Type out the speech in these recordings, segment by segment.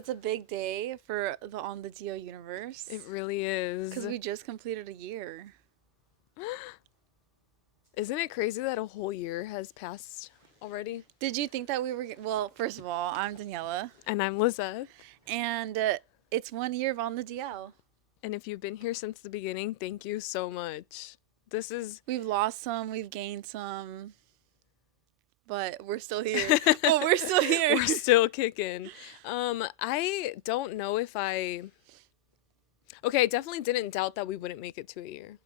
it's a big day for the On the DO universe. It really is. Because we just completed a year. Isn't it crazy that a whole year has passed already? Did you think that we were... Well, first of all, I'm Daniella. And I'm Lizeth. And it's 1 year of On the DL. And if you've been here since the beginning, thank you so much. This is... We've lost some, we've gained some, but we're still here. But we're still here. We're still kicking. I don't know if I... Okay, I definitely didn't doubt that we wouldn't make it to a year.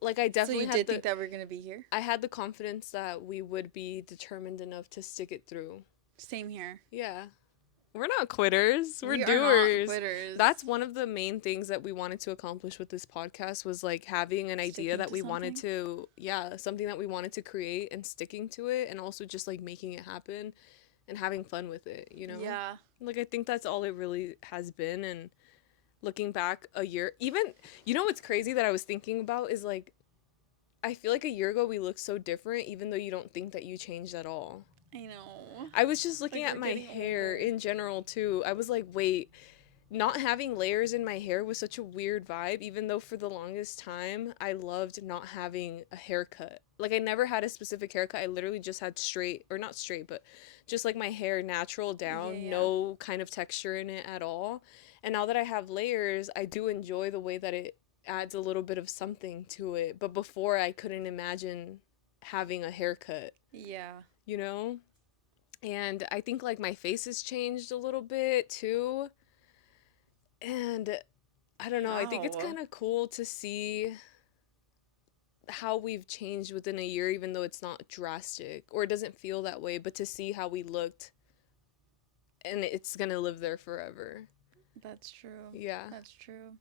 Like, I definitely So you did think that we're going to be here? I had the confidence that we would be determined enough to stick it through. Same here. Yeah. We're not quitters. We're We doers. are not quitters. That's one of the main things that we wanted to accomplish with this podcast was like having an idea that we wanted to, something that we wanted to create and sticking to it, and also just like making it happen and having fun with it, you know? Yeah. Like, I think that's all it really has been. And looking back a year, even, you know what's crazy that I was thinking about is like, I feel like a year ago we looked so different, even though you don't think that you changed at all. I know. I was just looking at my hair in general too. I was like, wait, not having layers in my hair was such a weird vibe, even though for the longest time I loved not having a haircut. Like, I never had a specific haircut. I literally just had straight, or not straight, but just like my hair natural down, no kind of texture in it at all. And now that I have layers, I do enjoy the way that it adds a little bit of something to it. But before, I couldn't imagine having a haircut. Yeah. You know? And I think, like, my face has changed a little bit, too. And I don't know. I think it's kind of cool to see how we've changed within a year, even though it's not drastic. Or it doesn't feel that way. But to see how we looked. And it's going to live there forever. That's true. Yeah. That's true.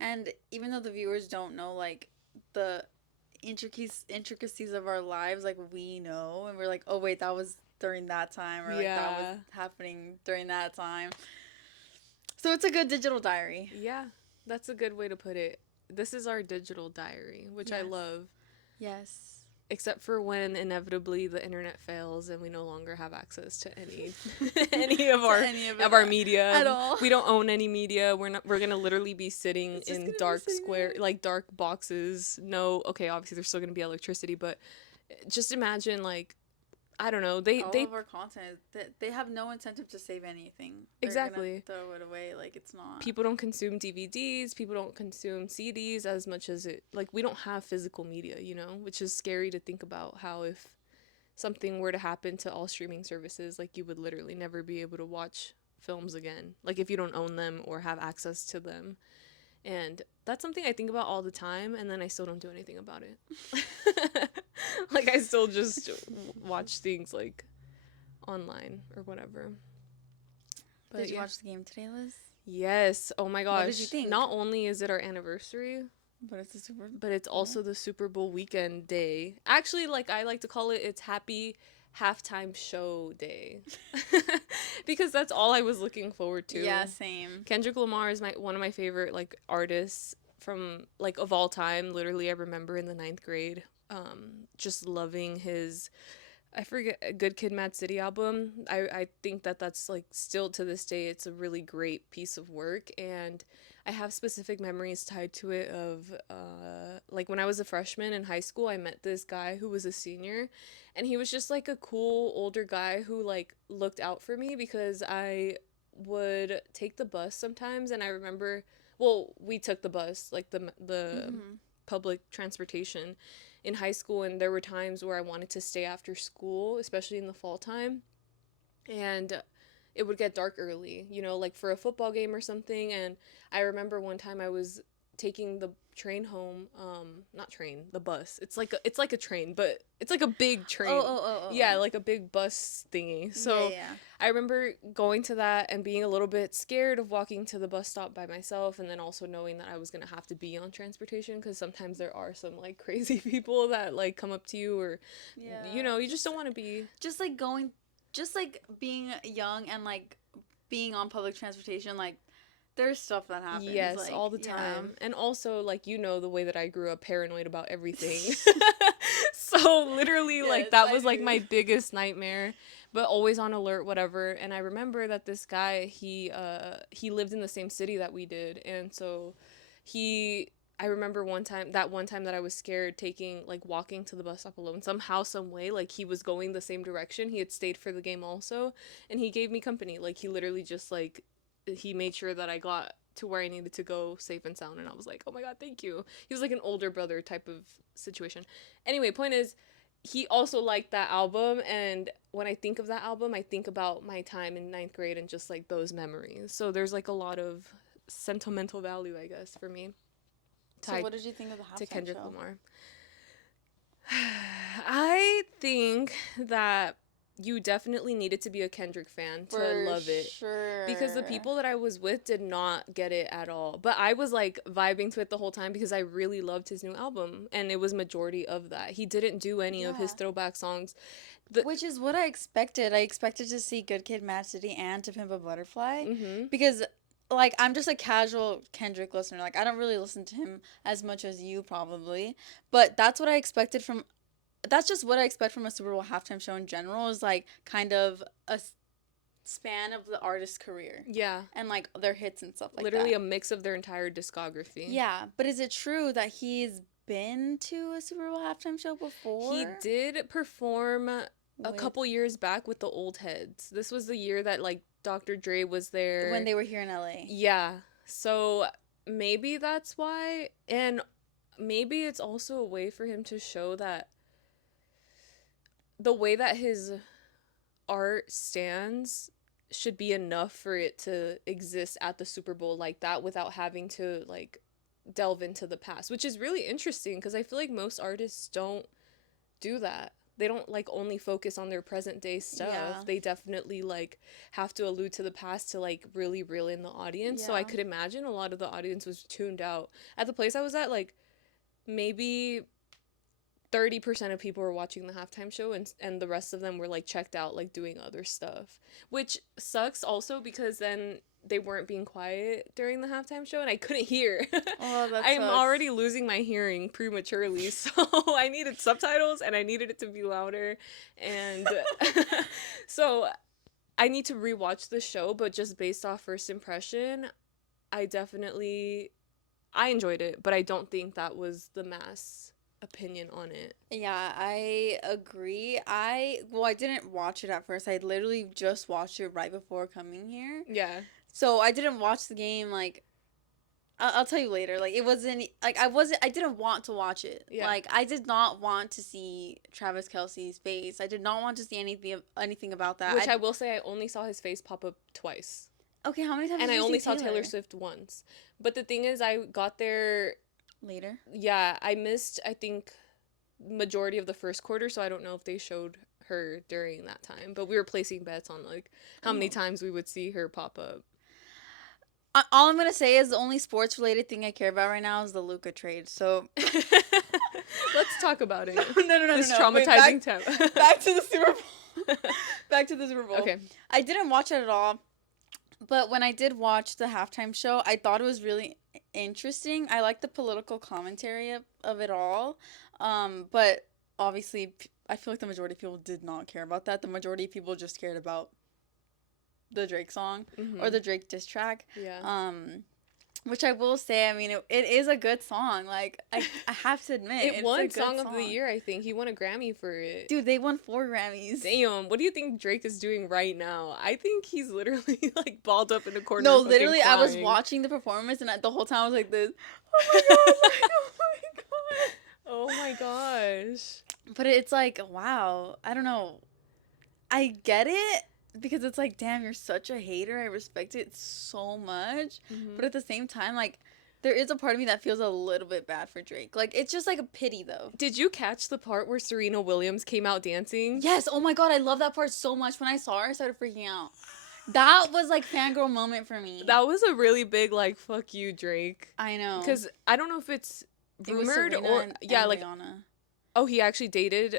And even though the viewers don't know, like, the intricacies of our lives, like, we know. And we're like, oh, wait, that was during that time. Or, like, that was happening during that time. So it's a good digital diary. Yeah, that's a good way to put it. This is our digital diary, which I love. Yes. Except for when inevitably the internet fails and we no longer have access to any of our media at all. We don't own any media. We're gonna literally be sitting in dark dark boxes. No, okay, obviously there's still gonna be electricity, but just imagine, like, I don't know, all of our content, they have no incentive to save anything. They're exactly gonna throw it away. Like, it's not. People don't consume DVDs. People don't consume CDs as much as it. Like, we don't have physical media, you know, which is scary to think about. How if something were to happen to all streaming services, like, you would literally never be able to watch films again. Like, if you don't own them or have access to them. And that's something I think about all the time, and then I still don't do anything about it. Like, I still just watch things, like, online or whatever. But did you watch the game today, Liz? Yes. Oh my gosh. What did you think? Not only is it our anniversary, but it's also the Super Bowl weekend day. Actually, like, I like to call it, it's happy halftime show day. Because that's all I was looking forward to. Yeah, same. Kendrick Lamar is one of my favorite, like, artists from, like, of all time. Literally, I remember in the 9th grade just loving his, I forget, Good Kid, Mad City album. I think that's, like, still to this day, it's a really great piece of work. And I have specific memories tied to it of, like, when I was a freshman in high school, I met this guy who was a senior. And he was just, like, a cool older guy who, like, looked out for me because I would take the bus sometimes. And I remember, well, we took the bus, like, the public transportation in high school, and there were times where I wanted to stay after school, especially in the fall time, and it would get dark early, you know, like for a football game or something. And I remember one time I was taking the train home, the bus. It's like a train, but it's like a big train. Oh. Yeah, like a big bus thingy. So yeah. I remember going to that and being a little bit scared of walking to the bus stop by myself, and then also knowing that I was going to have to be on transportation, because sometimes there are some, like, crazy people that, like, come up to you, or, you know, you just don't want to be... Just being young and, like, being on public transportation, like, there's stuff that happens. Yes, like, all the time. And also, like, you know, the way that I grew up, paranoid about everything. So literally, yes, like, that was, like, my biggest nightmare. but always on alert, whatever. And I remember that this guy, he lived in the same city that we did, and so he I remember one time that I was scared taking like walking to the bus stop alone. Somehow, some way, like he was going the same direction. He had stayed for the game also, and he gave me company. Like he literally just like he made sure that I got to where I needed to go safe and sound, and I was like, "Oh my god, thank you." He was like an older brother type of situation. Anyway, point is he also liked that album, and when I think of that album, I think about my time in ninth grade and just like those memories. So there's like a lot of sentimental value, I guess, for me So tied what did you think of the to halftime Kendrick show? Lamar. I think that you definitely needed to be a Kendrick fan to For love it, because the sure. people that I was with did not get it at all. But I was like vibing to it the whole time because I really loved his new album, and it was majority of that. He didn't do any of his Yeah. throwback songs. Which is what I expected. I expected to see Good Kid, Mad City, and To Pimp a Butterfly, Mhm. because, like, I'm just a casual Kendrick listener. Like, I don't really listen to him as much as you probably, but that's what I expected from. That's just what I expect from a Super Bowl halftime show in general. Is like kind of a span of the artist's career, Yeah. and like their hits and stuff like Literally that. a mix of their entire discography. Yeah, but is it true that he's been to a Super Bowl halftime show He before? did perform a With couple years back with the Old Heads. This was the year that like Dr. Dre was when there. they were here in LA. Yeah. So maybe that's why, and maybe it's also a way for him to show that the way that his art stands should be enough for it to exist at the Super Bowl like that without having to like delve into the past, which is really interesting because I feel like most artists don't do that. They don't like only focus on their present day Yeah. stuff. They definitely like have to allude to the past to like really reel in the audience. So I Yeah. could imagine a lot of the audience was tuned out. At the place I was at, like maybe 30% of people were watching the halftime show, and the rest of them were like checked out like doing other stuff, which sucks also because then they weren't being quiet during the halftime show and I couldn't hear. Oh, that I'm sucks. already losing my hearing prematurely, so I needed subtitles and I needed it to be louder, and so I need to rewatch the show, but just based off first impression, I definitely I enjoyed it, but I don't think that was the mass opinion on it. Yeah, I agree. I didn't watch it at first. I literally just watched it right before coming here. Yeah. So I didn't watch the game like I'll tell you later. Like it wasn't like I didn't want to watch it. Yeah. Like I did not want to see Travis Kelsey's face. I did not want to see anything about that. Which I will say I only saw his face pop up twice. Okay, how many times And did I you only see saw Taylor? Taylor Swift once. But the thing is I got there, Later. yeah, I missed I think majority of the first quarter, so I don't know if they showed her during that time. But we were placing bets on like how many Oh. times we would see her pop up. All I'm gonna say is the only sports related thing I care about right now is the Luca trade. So Let's talk about it. no, This no. Wait, traumatizing time. back to the Super Bowl. Back to the Super Bowl. Okay. I didn't watch it at all, but when I did watch the halftime show, I thought it was really interesting. I like the political commentary of it all, but obviously, I feel like the majority of people did not care about that. The majority of people just cared about the Drake song or Mm-hmm. the Drake diss track. Yeah. Which I will say, I mean, it is a good song. Like I have to admit, It it's won a good Song of the Year, I think. He won a Grammy for it. Dude, they won 4 Grammys. Damn, what do you think Drake is doing right now? I think he's literally like balled up in the corner. No, Fucking literally, I was crying. watching the performance, and the whole time I was like this. Oh my gosh! Like, oh my Oh my gosh. god! But it's like, wow. I don't know. I get it because it's like, damn, you're such a hater. I respect it so much, but Mm-hmm. at the same time, like, there is a part of me that feels a little bit bad for Drake. Like, it's just like a pity, though. Did you catch the part where Serena Williams came out dancing? Yes. Oh my god, I love that part so much. When I saw her, I started freaking out. That was like fangirl moment for me. That was a really big like fuck you, Drake. I know. Because I don't know if it's It was rumored Serena or and like Rihanna. oh he actually dated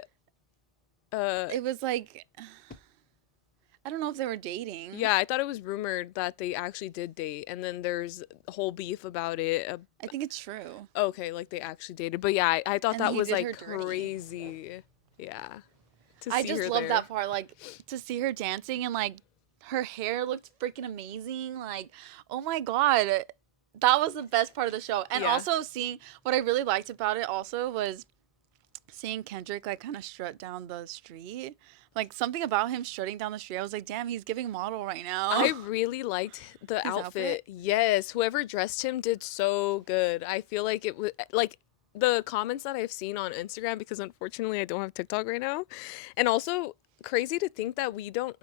It was like I don't know if they were dating. yeah, I thought it was rumored that they actually did date, and then there's a whole beef about it. I think it's true. Okay, like they actually dated, but yeah, I thought And that he was did her like dirty. crazy. Yeah. to I see just her love there. that part. Like, to see her dancing and, like, her hair looked freaking amazing. Like, oh my God. That was the best part of the show. And Yeah. also seeing what I really liked about it also was seeing Kendrick, like, kind of strut down the street. Like, something about him strutting down the street. I was like, damn, he's giving model right I now. really liked the His outfit. outfit? Yes, whoever dressed him did so good. I feel like it was like the comments that I've seen on Instagram, because unfortunately I don't have TikTok right now. And also crazy to think that we don't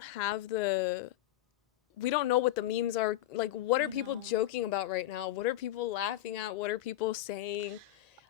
know what the memes are. Like, what I are people know. joking about right now? What are people laughing at? What are people saying?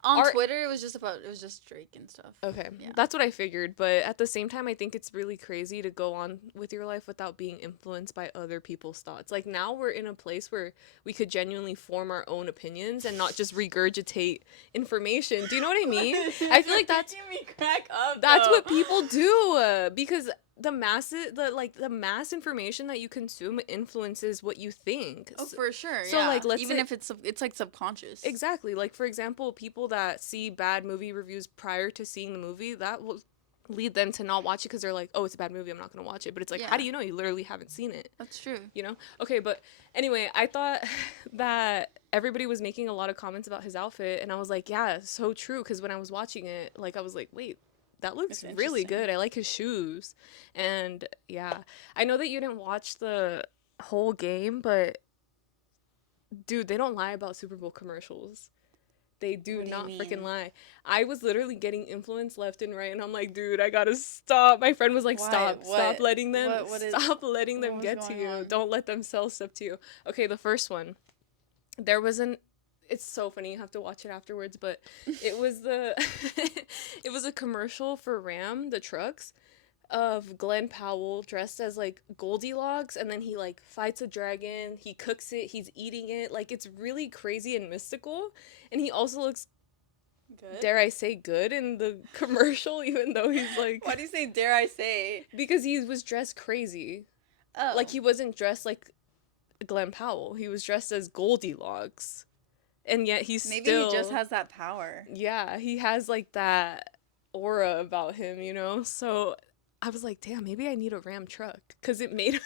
On Are Twitter, it was just Drake and stuff. Okay, Yeah. that's what I figured, but at the same time, I think it's really crazy to go on with your life without being influenced by other people's thoughts. Like, now we're in a place where we could genuinely form our own opinions and not just regurgitate information. Do you know what I mean? I feel like making me crack up that's though. what people do, because the mass information that you consume influences what you think. Oh, for sure, So yeah. like, let's Even say if it's like subconscious. exactly. Like, for example, people that see bad movie reviews prior to seeing the movie, that will lead them to not watch it because they're like, oh, it's a bad movie, I'm not going to watch it. But it's like, how Yeah, do you know? You literally haven't seen it, that's true. you know? Okay, but anyway, I thought that everybody was making a lot of comments about his outfit. And I was like, yeah, so true. Because when I was watching it, like, I was like, wait, that looks It's really interesting. good. I like his shoes. And yeah, I know that you didn't watch the whole game, but dude, they don't lie about Super Bowl commercials. They do What do you not freaking mean? lie. I was literally getting influenced left and right, and I'm like, dude, I gotta stop. My friend was like, Why? stop letting them, What stop letting them was get to going you. on? Don't let them sell stuff to you. Okay, the first one, there was an. It's so funny. You have to watch it afterwards, but it was the, it was a commercial for Ram the trucks, of Glenn Powell dressed as like Goldilocks, and then he like fights a dragon, he cooks it, he's eating it. Like, it's really crazy and mystical. And he also looks, Good. dare I say, good in the commercial, even though he's like, Why do you say dare I say? because he was dressed crazy. Like, Oh. he wasn't dressed like Glenn Powell, he was dressed as Goldilocks. And yet he's Maybe he just still, has that power. yeah, he has like that aura about him, you know? So I was like, damn, maybe I need a Ram truck, because it made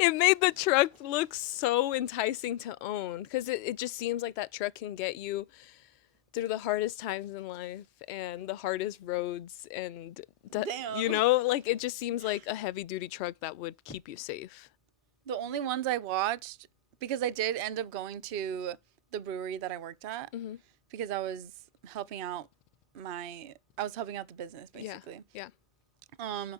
it made the truck look so enticing to own, because it just seems like that truck can get you through the hardest times in life and the hardest roads, and you Damn. know, like, it just seems like a heavy duty truck that would keep you safe. The only ones I watched, because I did end up going to the brewery that I worked at, Mm-hmm. because I was helping out the business Yeah, basically. yeah. Um,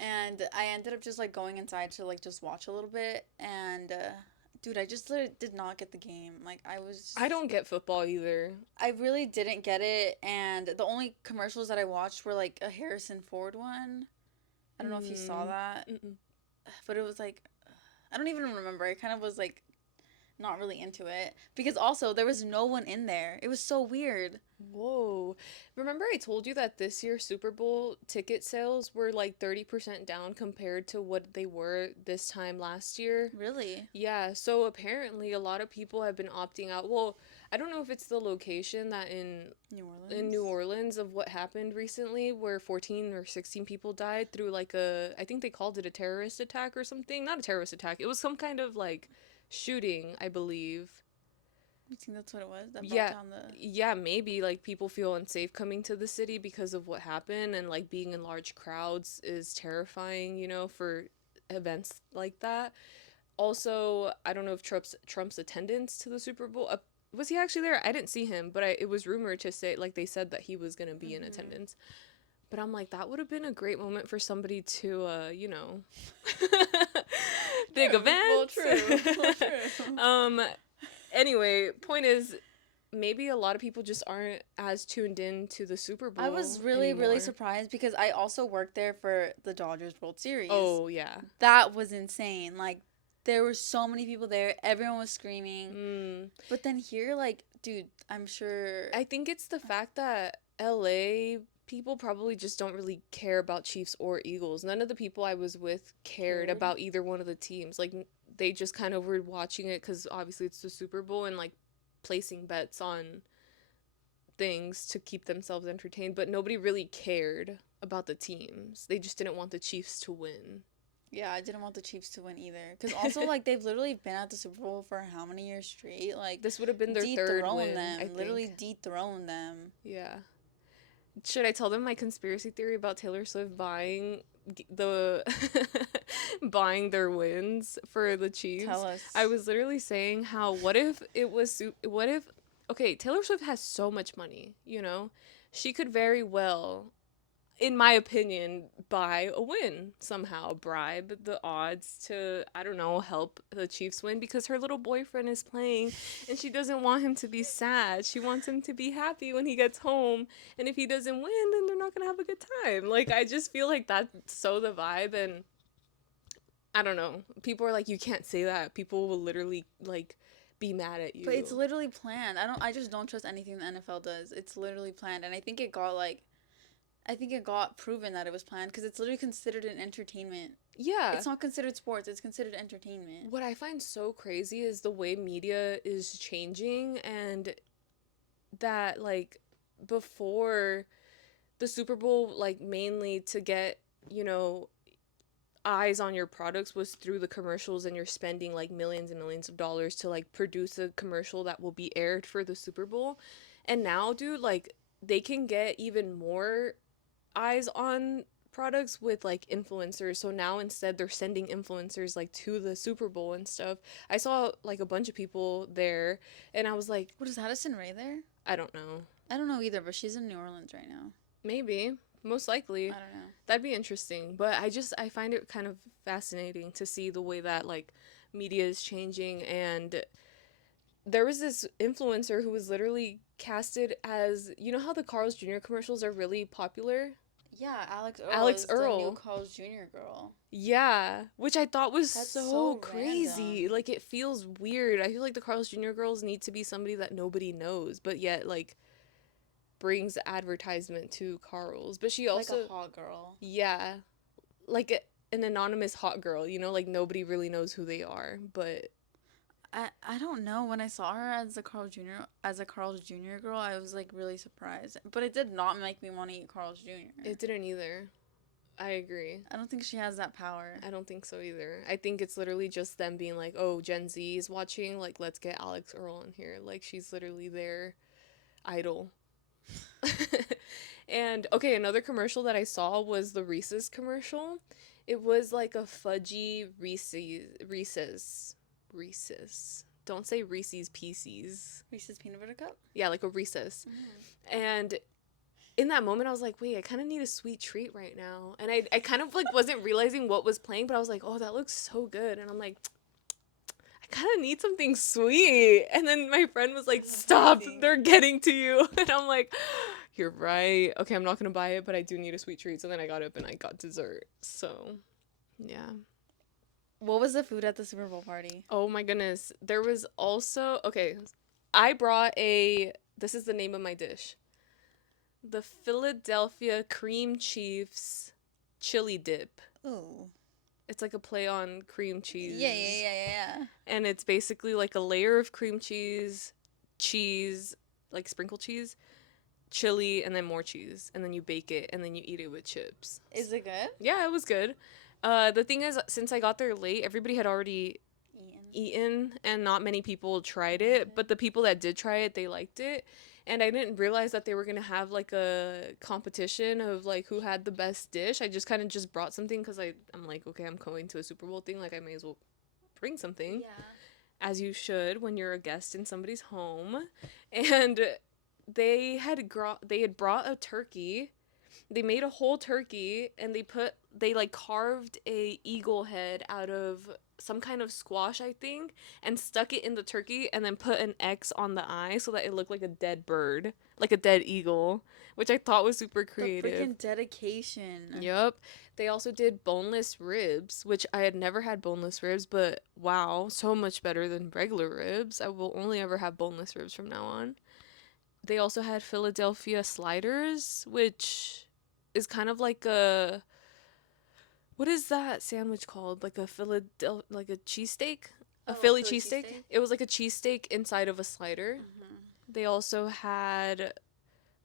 and I ended up just like going inside to like just watch a little bit, and dude, I just literally did not get the game. Like, I don't get football either. I really didn't get it, and the only commercials that I watched were like a Harrison Ford one. I don't know if you saw that, Mm-mm. but it was like, I don't even remember. I kind of was like not really into it because also there was no one in there. It was so weird. Whoa. Remember I told you that this year's Super Bowl ticket sales were like 30% down compared to what they were this time last year? Really? Yeah, so apparently a lot of people have been opting out. Well, I don't know if it's the location that New in Orleans? New Orleans of what happened recently where 14 or 16 people died through like a, I think they called it a terrorist attack or something. Not a terrorist attack. It was some kind of like shooting, I believe. You think that's what it was that brought Yeah, down the. yeah, maybe like people feel unsafe coming to the city because of what happened, and like being in large crowds is terrifying, you know, for events like that. Also, I don't know if Trump's attendance to the Super Bowl, was he actually there? I didn't see him, but it was rumored to say, like, they said that he was going to be in Mm-hmm. attendance. But I'm like, that would have been a great moment for somebody to, you know, big True. Well, events. true. Well, true. um, anyway, point is, maybe a lot of people just aren't as tuned in to the Super I Bowl was really, really anymore. surprised because I also worked there for the Dodgers World Series. Oh, yeah. That was insane. Like, there were so many people there. Everyone was screaming. Mm. But then here, like, dude, I'm sure. I think it's the fact that LA people probably just don't really care about Chiefs or Eagles. None of the people I was with cared Cared. about either one of the teams. Like, they just kind of were watching it because obviously it's the Super Bowl and like placing bets on things to keep themselves entertained, but nobody really cared about the teams. They just didn't want the Chiefs to win. Yeah, I didn't want the Chiefs to win either. Because also, like, they've literally been at the Super Bowl for how many years straight? Like, This would have been their third dethroned win, I them. Literally think. dethroned them. Yeah. Should I tell them my conspiracy theory about Taylor Swift buying the buying their wins for the Chiefs? Tell I us. was literally saying how what if it was what if okay, Taylor Swift has so much money, you know? She could very well, in my opinion, buy a win somehow, bribe the odds to, I don't know, help the Chiefs win because her little boyfriend is playing and she doesn't want him to be sad. She wants him to be happy when he gets home. And if he doesn't win, then they're not going to have a good time. Like, I just feel like that's so the vibe. And I don't know. People are like, you can't say that. People will literally, like, be mad at you. But it's literally planned. I just don't trust anything the NFL does. It's literally planned. And I think it got, like, I think it got proven that it was planned because it's literally considered an entertainment. Yeah. It's not considered sports. It's considered entertainment. What I find so crazy is the way media is changing, and that, like, before the Super Bowl, like, mainly to get, you know, eyes on your products was through the commercials, and you're spending like millions and millions of dollars to like produce a commercial that will be aired for the Super Bowl. And now, dude, like, they can get even more eyes on products with like influencers. So now instead they're sending influencers like to the Super Bowl and stuff. I saw like a bunch of people there and I was like, What is Addison Rae there? I don't know. I don't know either, but she's in New Orleans right now. Maybe. Most likely. I don't know. That'd be interesting. But I find it kind of fascinating to see the way that like media is changing. And there was this influencer who was literally casted as, you know how the Carl's Jr. commercials are really popular? Yeah, Alex Earl Alex is Earl. the new Carl's Jr. girl. Yeah, which I thought was That's so so crazy. random. Like, it feels weird. I feel like the Carl's Jr. girls need to be somebody that nobody knows, but yet like brings advertisement to Carl's. But she also, Like a hot girl. yeah, like an anonymous hot girl, you know, like nobody really knows who they are, but I don't know. When I saw her as a Carl's Jr. girl, I was like really surprised. But it did not make me want to eat Carl's Jr. it didn't either. I agree. I don't think she has that power. I don't think so either. I think it's literally just them being like, oh, Gen Z is watching, like, let's get Alex Earl in here. Like, she's literally their idol. And, okay, another commercial that I saw was the Reese's commercial. It was like a fudgy Reese's. Don't say Reese's Pieces. Reese's peanut butter cup? Yeah, like a Reese's. And in that moment, I was like, wait, I kind of need a sweet treat right now. And I kind of like wasn't realizing what was playing, but I was like, oh, that looks so good. And I'm like, I kind of need something sweet. And then my friend was like, stop, they're getting to you. And I'm like, you're right. Okay, I'm not going to buy it, but I do need a sweet treat. So then I got up and I got dessert. So, yeah. What was the food at the Super Bowl party? Oh my goodness. There was also, okay, this is the name of my dish. The Philadelphia Cream Chiefs chili dip. Oh. It's like a play on cream cheese. Yeah. And it's basically like a layer of cream cheese, like sprinkled cheese, chili, and then more cheese. And then you bake it and then you eat it with chips. Is it good? Yeah, it was good. The thing is, since I got there late, everybody had already eaten and not many people tried it. But the people that did try it, they liked it. And I didn't realize that they were going to have like a competition of like who had the best dish. I just kind of just brought something because I'm like, okay, I'm going to a Super Bowl thing. Like, I may as well bring something. Yeah. As you should when you're a guest in somebody's home. And they had brought a turkey. They made a whole turkey and they like carved a eagle head out of some kind of squash, I think, and stuck it in the turkey and then put an X on the eye so that it looked like a dead bird, like a dead eagle, which I thought was super creative. The freaking dedication. Yep. They also did boneless ribs, which I had never had boneless ribs, but wow, so much better than regular ribs. I will only ever have boneless ribs from now on. They also had Philadelphia sliders, which is kind of like what is that sandwich called? Like a like a cheesesteak? A Philly cheesesteak? It was like a cheesesteak inside of a slider. Mm-hmm. They also had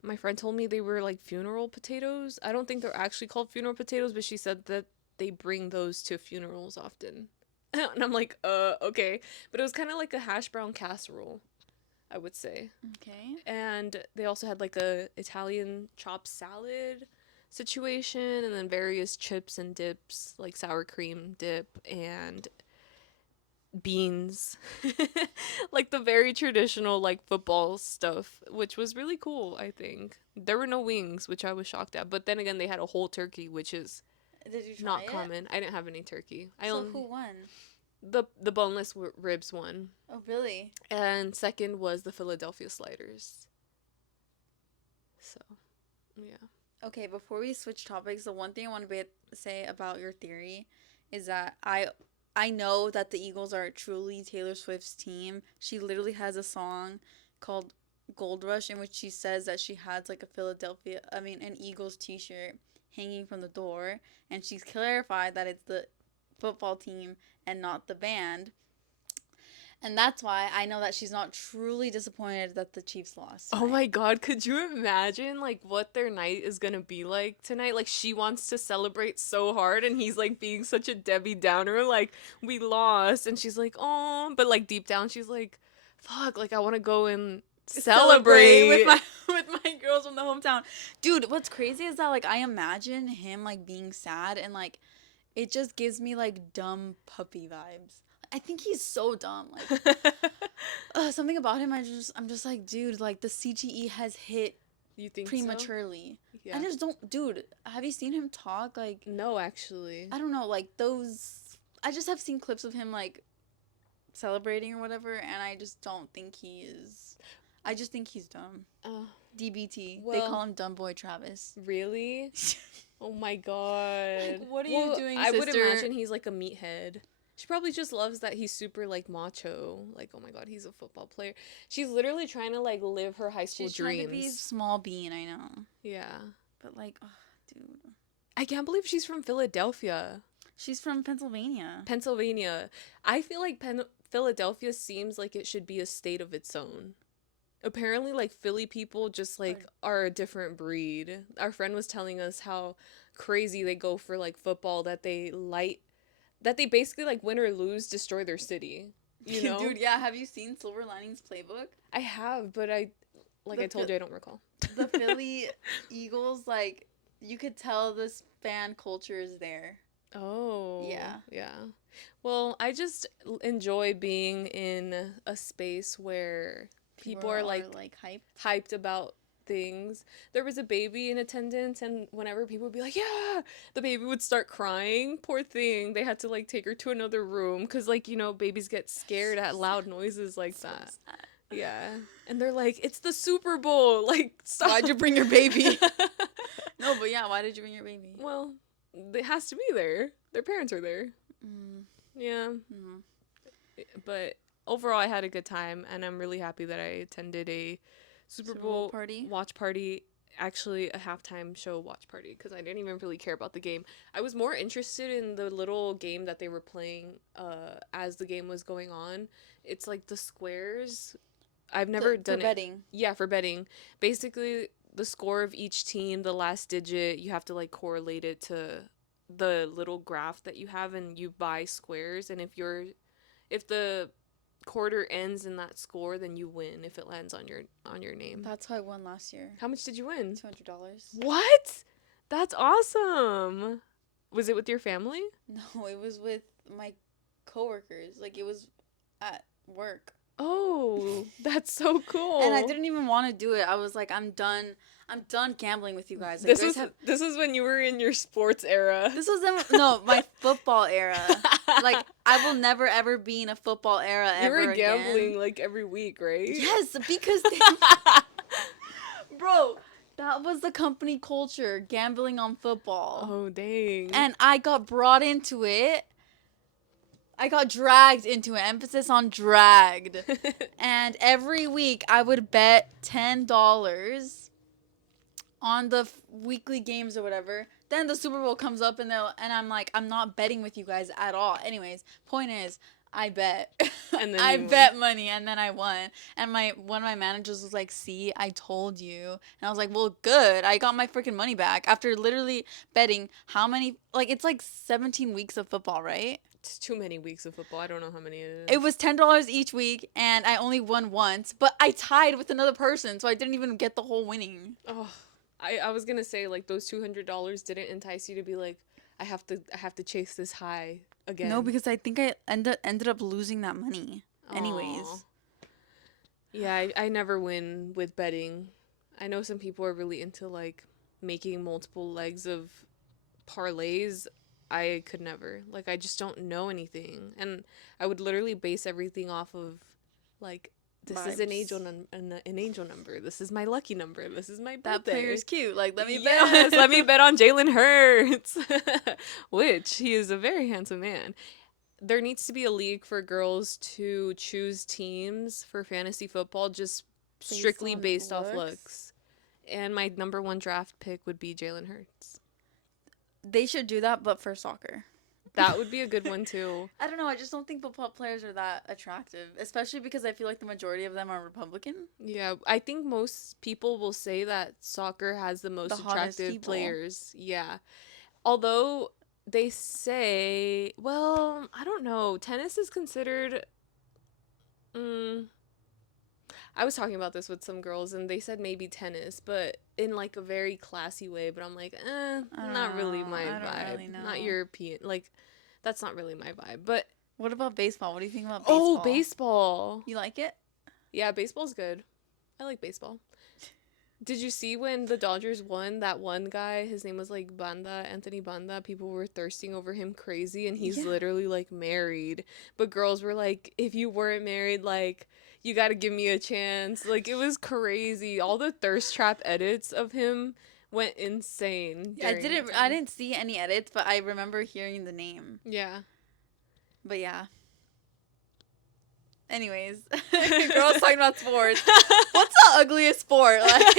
My friend told me they were like funeral potatoes. I don't think they're actually called funeral potatoes, but she said that they bring those to funerals often. And I'm like, okay. But it was kind of like a hash brown casserole, I would say. Okay. And they also had like a Italian chopped salad situation, and then various chips and dips, like sour cream dip and beans. Like the very traditional like football stuff, which was really cool, I think. There were no wings, which I was shocked at, but then again they had a whole turkey, which is Did you try not it? common. I didn't have any turkey. I So only who won? the boneless ribs one. Oh, really? And second was the Philadelphia sliders. So, yeah. Okay, before we switch topics, the one thing I want to say about your theory is that I know that the Eagles are truly Taylor Swift's team. She literally has a song called Gold Rush in which she says that she has like an Eagles t-shirt hanging from the door, and she's clarified that it's the football team and not the band. And that's why I know that she's not truly disappointed that the Chiefs lost Oh tonight. my god, could you imagine like what their night is gonna be like tonight? Like she wants to celebrate so hard and he's like being such a Debbie Downer, like we lost and she's like, oh, but like deep down she's like, fuck, like I wanna go and Celebrate with celebrate. my with my girls from the hometown. Dude, what's crazy is that like I imagine him like being sad and like it just gives me like dumb puppy vibes. I think he's so dumb. Like something about him I'm just like, dude, like the CTE has hit You think so? prematurely. Yeah. I just don't, dude, have you seen him talk? Like No, actually. I don't know, like those I just have seen clips of him like celebrating or whatever and I just don't think he is. I just think he's dumb. DBT. They Well, call him Dumb Boy Travis. really? Oh my god. Like, what are you doing, I would sister? imagine he's like a meathead. She probably just loves that he's super like macho. Like, oh my god, he's a football player. She's literally trying to like live her high school She's dreams. trying to be small bean, I know. Yeah. But like, oh, dude. I can't believe she's from Philadelphia. She's from Pennsylvania. Pennsylvania. I feel like Philadelphia seems like it should be a state of its own. Apparently like Philly people just like are a different breed. Our friend was telling us how crazy they go for like football, that they basically like win or lose destroy their city. You know? Dude, yeah, have you seen Silver Linings Playbook? I have, but I told you I don't recall. The Philly Eagles, like you could tell this fan culture is there. Oh. Yeah. Yeah. Well, I just enjoy being in a space where people are like hyped about things. There was a baby in attendance and whenever people would be like, yeah, the baby would start crying. Poor thing. They had to like take her to another room because like, you know, babies get scared at loud noises like that. Sad. Yeah. And they're like, it's the Super Bowl. Like, stop. Why'd you bring your baby? No, but yeah, why did you bring your baby? Well, it has to be there. Their parents are there. Yeah. But overall, I had a good time, and I'm really happy that I attended a Super Bowl party? watch party. Actually, a halftime show watch party, because I didn't even really care about the game. I was more interested in the little game that they were playing as the game was going on. It's like the squares. I've never done for betting. Yeah, for betting. Basically, the score of each team, the last digit, you have to like correlate it to the little graph that you have, and you buy squares, and if the quarter ends in that score, then you win if it lands on your name. That's how I won last year. How much did you win? $200. What? That's awesome. Was it with your family? No, it was with my coworkers. Like it was at work. Oh, that's so cool. And I didn't even want to do it. I was like, I'm done gambling with you guys. Like, this was when you were in your sports era. This was my football era. Like I will never ever be in a football era ever again. You were gambling like every week, right? Yes, because bro, that was the company culture, gambling on football. Oh, dang. And I got brought into it. I got dragged into it. Emphasis on dragged. And every week I would bet $10 on the weekly games or whatever. Then the Super Bowl comes up and I'm like, I'm not betting with you guys at all. Anyways, point is, I bet. And then I you bet money, and then I won. And one of my managers was like, "See, I told you." And I was like, "Well, good. I got my freaking money back after literally betting how many? Like, it's like 17 weeks of football, right? It's too many weeks of football. I don't know how many it It is. was $10 each week, and I only won once, but I tied with another person, so I didn't even get the whole winning. Oh, I was gonna say like those $200 didn't entice you to be like, I have to chase this high again. No, because I think I ended up losing that money, Aw. anyways. Yeah, I never win with betting. I know some people are really into like making multiple legs of parlays. I could never. Like I just don't know anything. And I would literally base everything off of like this is Vibes. an angel number. This is my lucky number. This is my That birthday. player's cute. Like, let me bet. Yes, let me bet on Jalen Hurts, which he is a very handsome man. There needs to be a league for girls to choose teams for fantasy football just strictly based off looks. And my number one draft pick would be Jalen Hurts. They should do that, but for soccer. That would be a good one too. I don't know. I just don't think football players are that attractive, especially because I feel like the majority of them are Republican. Yeah, I think most people will say that soccer has the most attractive people. players. Yeah. Although they say, well, I don't know. Tennis is considered. I was talking about this with some girls, and they said maybe tennis, but in like a very classy way. But I'm like, not really my I don't vibe. really know. Not European. Like, that's not really my vibe. But What about baseball? What do you think about baseball? oh, baseball. You like it? Yeah, baseball's good. I like baseball. Did you see when the Dodgers won, that one guy, his name was like Banda, Anthony Banda, people were thirsting over him crazy, and he's literally like married. But girls were like, if you weren't married, like, you gotta give me a chance. Like, it was crazy. All the thirst trap edits of him went insane. I didn't see any edits, but I remember hearing the name. Yeah. But yeah. Anyways, girls talking about sports. What's the ugliest sport? Like,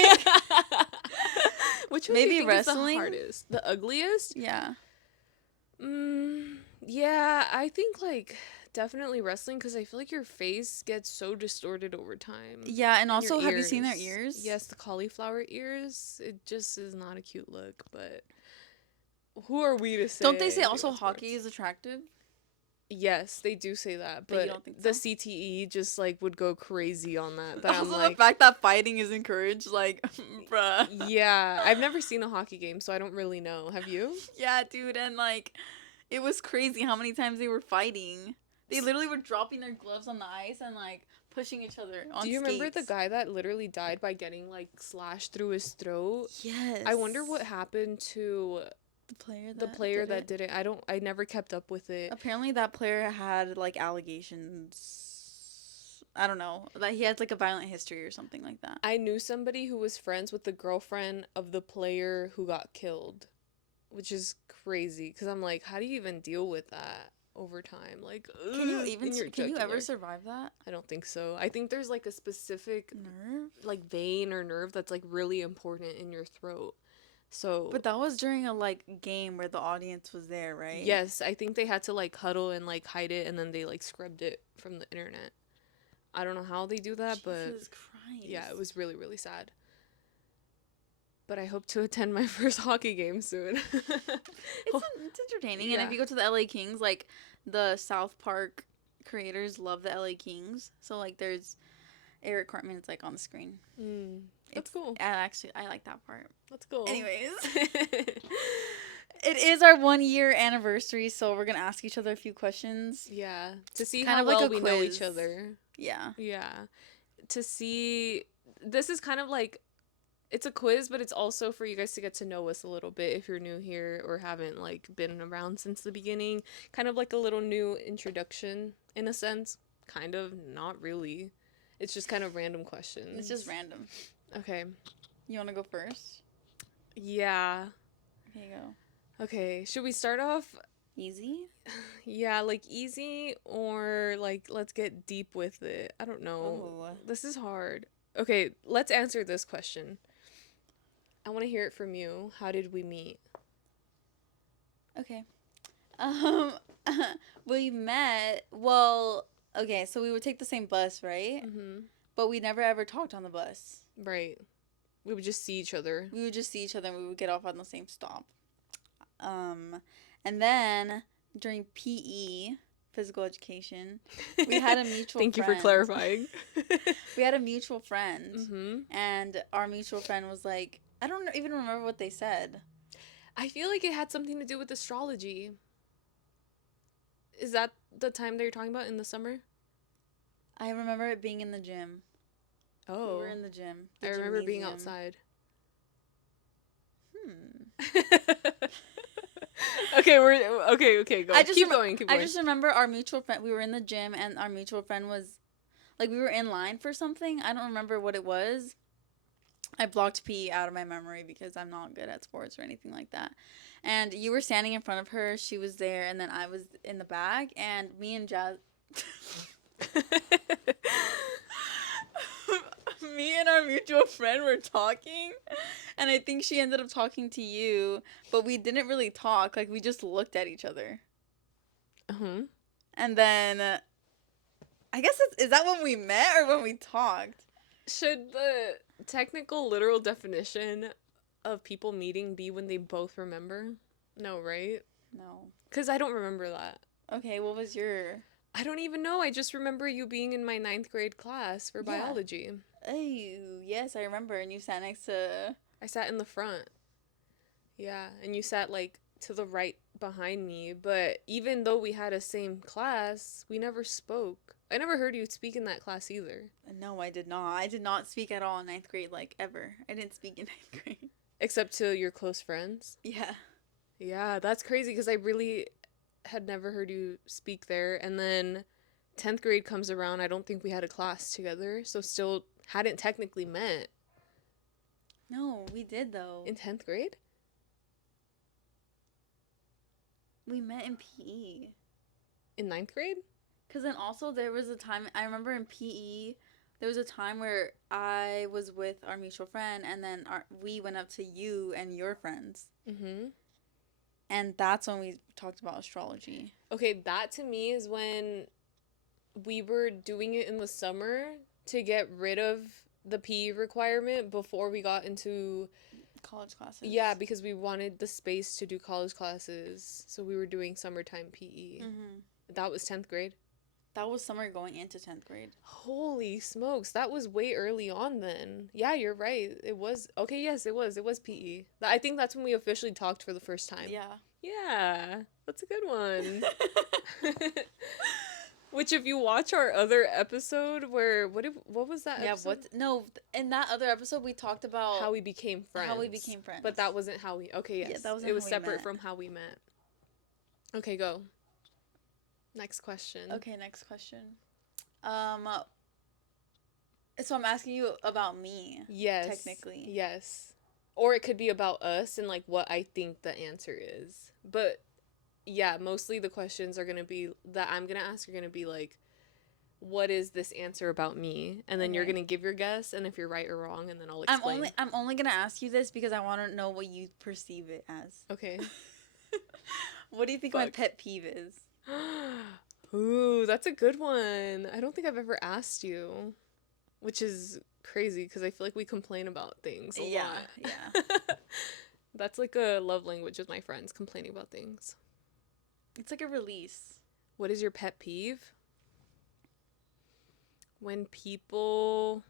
which one maybe do you think wrestling? is the hardest? The ugliest? Yeah. Yeah, I think like definitely wrestling because I feel like your face gets so distorted over time. Yeah, and also, have you seen their ears? Yes, the cauliflower ears. It just is not a cute look, but who are we to say? Don't they say also hockey is attractive? Yes, they do say that, but you don't think so? the CTE just like would go crazy on that. That Also, I'm like, the fact that fighting is encouraged, like, bruh. Yeah, I've never seen a hockey game, so I don't really know. Have you? Yeah, dude, and like, it was crazy how many times they were fighting. They literally were dropping their gloves on the ice and like pushing each other on Do you remember the skates. guy that literally died by getting like slashed through his throat? Yes. I wonder what happened to the player that did it. I never kept up with it. Apparently, that player had like allegations. I don't know, that he had like a violent history or something like that. I knew somebody who was friends with the girlfriend of the player who got killed, which is crazy because I'm like, how do you even deal with that over time? Like, Can you ever survive that? I don't think so. I think there's like a specific nerve, like vein or nerve that's like really important in your throat. So, but that was during a like game where the audience was there, right? yes, I think they had to like huddle and like hide it, and then they like scrubbed it from the internet. I don't know how they do that, Jesus Christ. Yeah, it was really, really sad. But I hope to attend my first hockey game soon. It's entertaining, and if you go to the LA Kings, like the South Park creators love the LA Kings, so like there's Eric Cartman is like on the screen. That's cool. I like that part. That's cool. Anyways, it is our 1 year anniversary, so we're gonna ask each other a few questions. Yeah, to see kind how of like well a we know each other. Yeah. Yeah, to see. This is kind of like, it's a quiz, but it's also for you guys to get to know us a little bit if you're new here or haven't like been around since the beginning. Kind of like a little new introduction in a sense. Kind of, not really. It's just kind of random questions. It's just random. Okay. You want to go first? Yeah. Here you go. Okay, should we start off easy? Yeah, like easy, or like let's get deep with it. I don't know. Ooh. This is hard. Okay, let's answer this question. I want to hear it from you. How did we meet? Okay. We met, well, Okay, so we would take the same bus, right? Mm-hmm. But we never ever talked on the bus. Right. We would just see each other. We would just see each other and we would get off on the same stop. Um, and then during PE, physical education, we had a mutual Thank friend. you for clarifying. We had a mutual friend. Mm-hmm. And our mutual friend was like, I don't even remember what they said. I feel like it had something to do with astrology. Is that the time that you're talking about in the summer? I remember it being in the gym. Oh. We were in the gym. I remember being outside. Okay, go. Keep going. I just remember our mutual friend. We were in the gym, and our mutual friend was, like, we were in line for something. I don't remember what it was. I blocked PE out of my memory because I'm not good at sports or anything like that. And you were standing in front of her. She was there, and then I was in the back, and me and Jazz. Me and our mutual friend were talking, and I think she ended up talking to you, but we didn't really talk. Like, we just looked at each other. Uh-huh. And then, I guess is that when we met or when we talked? Should the technical literal definition of people meeting be when they both remember? No, right? No. Because I don't remember that. Okay, what was your... I don't even know. I just remember you being in my 9th grade class for biology. Oh, yes, I remember. And you sat next to... I sat in the front. Yeah, and you sat, like, to the right behind me. But even though we had a same class, we never spoke. I never heard you speak in that class either. No, I did not. I did not speak at all in 9th grade, like, ever. I didn't speak in 9th grade. Except to your close friends? Yeah. Yeah, that's crazy because I really had never heard you speak there. And then 10th grade comes around. I don't think we had a class together. So still hadn't technically met. No, we did, though. In 10th grade? We met in PE. In 9th grade? Because then also there was a time, I remember in PE, there was a time where I was with our mutual friend, and then we went up to you and your friends. Mm-hmm. And that's when we talked about astrology. Okay, that to me is when we were doing it in the summer to get rid of the PE requirement before we got into college classes. Yeah, because we wanted the space to do college classes. So we were doing summertime PE. Mm-hmm. That was 10th grade? That was summer going into 10th grade. Holy smokes, that was way early on then. Yeah, you're right. It was. Okay, yes, it was. It was PE. I think that's when we officially talked for the first time. Yeah. Yeah, that's a good one. Which, if you watch our other episode where, what was that episode? In that other episode we talked about how we became friends. But that wasn't how we, okay, yes. Yeah, it was separate from how we met. Okay, go. Next question. Okay, next question. So I'm asking you about me. Yes. Technically. Yes. Or it could be about us and, like, what I think the answer is. But, yeah, mostly the questions are going to be, that I'm going to ask are going to be, like, what is this answer about me? And then you're going to give your guess, and if you're right or wrong, and then I'll explain. I'm only going to ask you this because I want to know what you perceive it as. Okay. What do you think my pet peeve is? Ooh, that's a good one. I don't think I've ever asked you, which is crazy because I feel like we complain about things a lot. Yeah. That's like a love language with my friends, complaining about things. It's like a release. What is your pet peeve? When people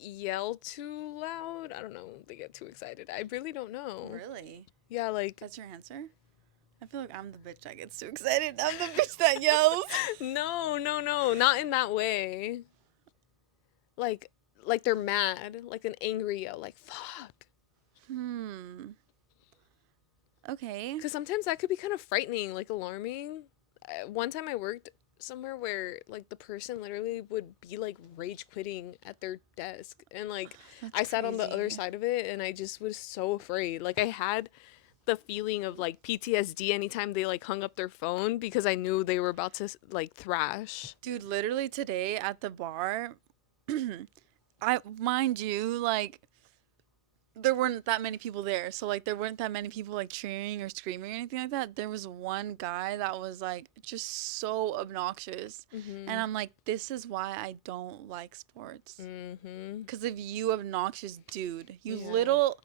yell too loud. I don't know. They get too excited. I really don't know. Really? Yeah, like... That's your answer? I feel like I'm the bitch that gets too excited. I'm the bitch that yells. No. Not in that way. Like they're mad. Like an angry yell. Like, fuck. Okay. Because sometimes that could be kind of frightening. Like, alarming. One time I worked somewhere where, like, the person literally would be, like, rage quitting at their desk. And, like, I sat on the other side of it, and I just was so afraid. Like, I had the feeling of, like, PTSD anytime they, like, hung up their phone because I knew they were about to, like, thrash. Dude, literally today at the bar, mind you, like, there weren't that many people there. So like there weren't that many people like cheering or screaming or anything like that. There was one guy that was like just so obnoxious. And Mhm. I'm like, this is why I don't like sports. Mhm. Cuz of you obnoxious dude. Yeah. You little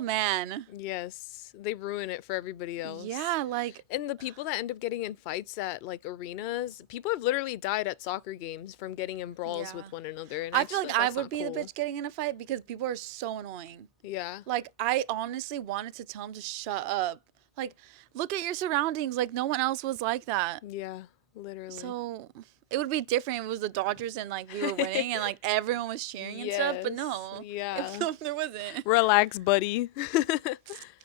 man. Yes, they ruin it for everybody else. Yeah, like And the people that end up getting in fights at like arenas, people have literally died at soccer games from getting in brawls yeah. with one another, and I I feel just like like I that's would not be the cool. bitch getting in a fight because people are so annoying. Yeah. Like, I honestly wanted to tell him to shut up. Like, look at your surroundings. Like, no one else was like that. Yeah, literally. So, it would be different if it was the Dodgers and, like, we were winning and, like, everyone was cheering and stuff. But Yes. no, Yeah. if there wasn't. Relax, buddy.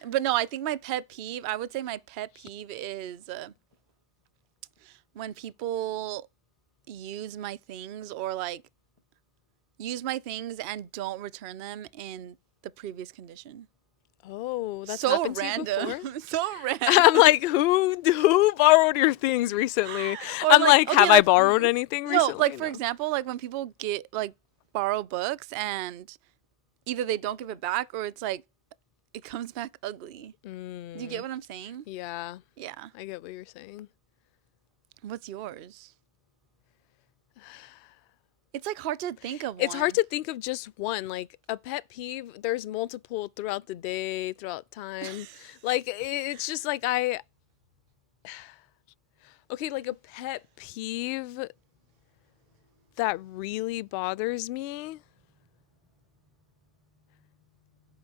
But no, I think my pet peeve, I would say my pet peeve is when people use my things or, like, use my things and don't return them in the previous condition. Oh, that's So happened to you random. before? So random. I'm like, who borrowed your things recently? Or I'm like, like, okay, have I like borrowed anything no, recently? like for No. example, like when people get like borrow books and either they don't give it back or it's like it comes back ugly. Do you get Mm, what I'm saying? yeah, Yeah. I get what you're saying. What's yours? It's like hard to think of It's one. hard to think of just one. Like a pet peeve, there's multiple throughout the day, throughout time. Like it's just like okay, like a pet peeve that really bothers me,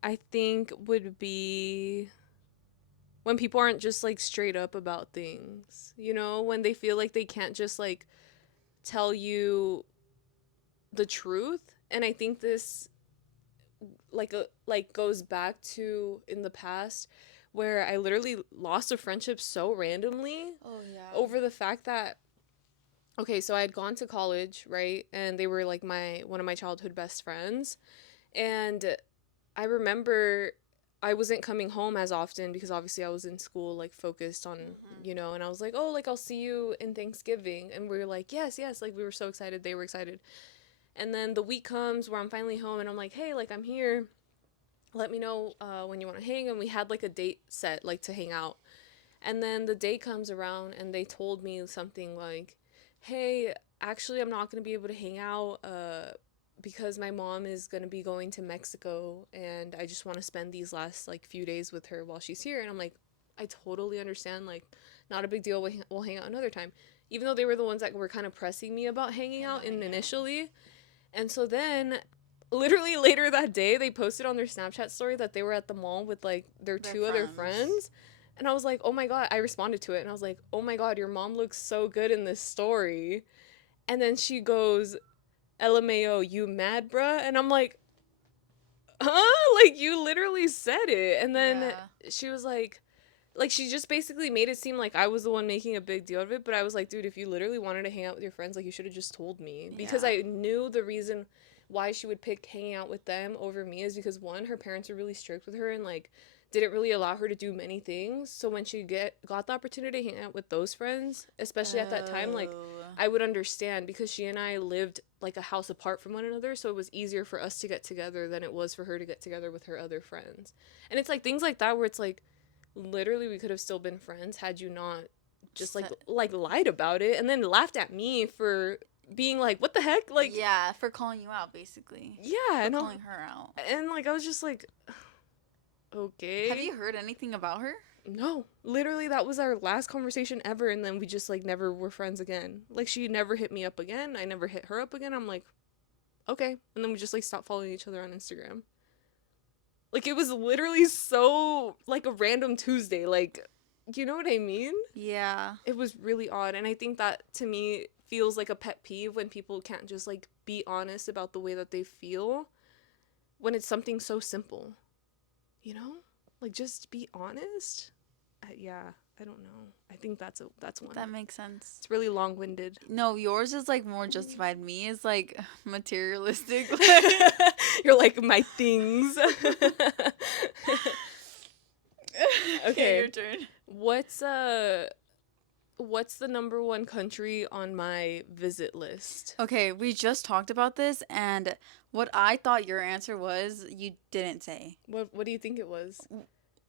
I think would be when people aren't just like straight up about things. You know, when they feel like they can't just like tell you the truth. And I think this like goes back to in the past where I literally lost a friendship so randomly Oh yeah. over the fact that okay, so I had gone to college, right? And they were like my one of my childhood best friends. And I remember I wasn't coming home as often because obviously I was in school, like focused on, and I was like, oh, like I'll see you in Thanksgiving. And we were like, yes, yes. Like we were so excited. They were excited. And then the week comes where I'm finally home and I'm like, hey, like I'm here. Let me know when you want to hang. And we had like a date set, like to hang out. And then the day comes around and they told me something like, hey, actually, I'm not going to be able to hang out because my mom is going to be going to Mexico and I just want to spend these last like few days with her while she's here. And I'm like, I totally understand. Like, not a big deal. We'll hang out another time. Even though they were the ones that were kind of pressing me about hanging out initially. And so then literally later that day they posted on their Snapchat story that they were at the mall with like their two other friends. And I was like, oh my God, I responded to it and I was like, oh my God, your mom looks so good in this story. And then she goes, LMAO, you mad, bruh? And I'm huh? Like, you literally said it. And then she was like, she just basically made it seem like I was the one making a big deal of it. But I was like, dude, if you literally wanted to hang out with your friends, like, you should have just told me. Because I knew the reason why she would pick hanging out with them over me is because, one, her parents were really strict with her and, like, didn't really allow her to do many things. So when she got the opportunity to hang out with those friends, especially at that time, like, I would understand because she and I lived like a house apart from one another, so it was easier for us to get together than it was for her to get together with her other friends. And it's like things like that where it's like literally we could have still been friends had you not just like lied about it and then laughed at me for being like, what the heck? Like, yeah, for calling you out basically. Yeah, for calling her out. And like I was just like, okay. Have you heard anything about her? No, literally that was our last conversation ever, and then we just like never were friends again. Like she never hit me up again. I never hit her up again. I'm like, okay, and then we just like stopped following each other on Instagram. Like it was literally so like a random Tuesday. Like, you know what I mean? Yeah. It was really odd, and I think that to me feels like a pet peeve when people can't just like be honest about the way that they feel when it's something so simple. You know? Like just be honest. Yeah, I don't know. I think that's one. That makes sense. It's really long-winded. No, yours is like more justified. Me is like materialistic. You're like my things. Okay, your turn. What's What's the number one country on my visit list? Okay, we just talked about this, and what I thought your answer was, you didn't say. What do you think it was?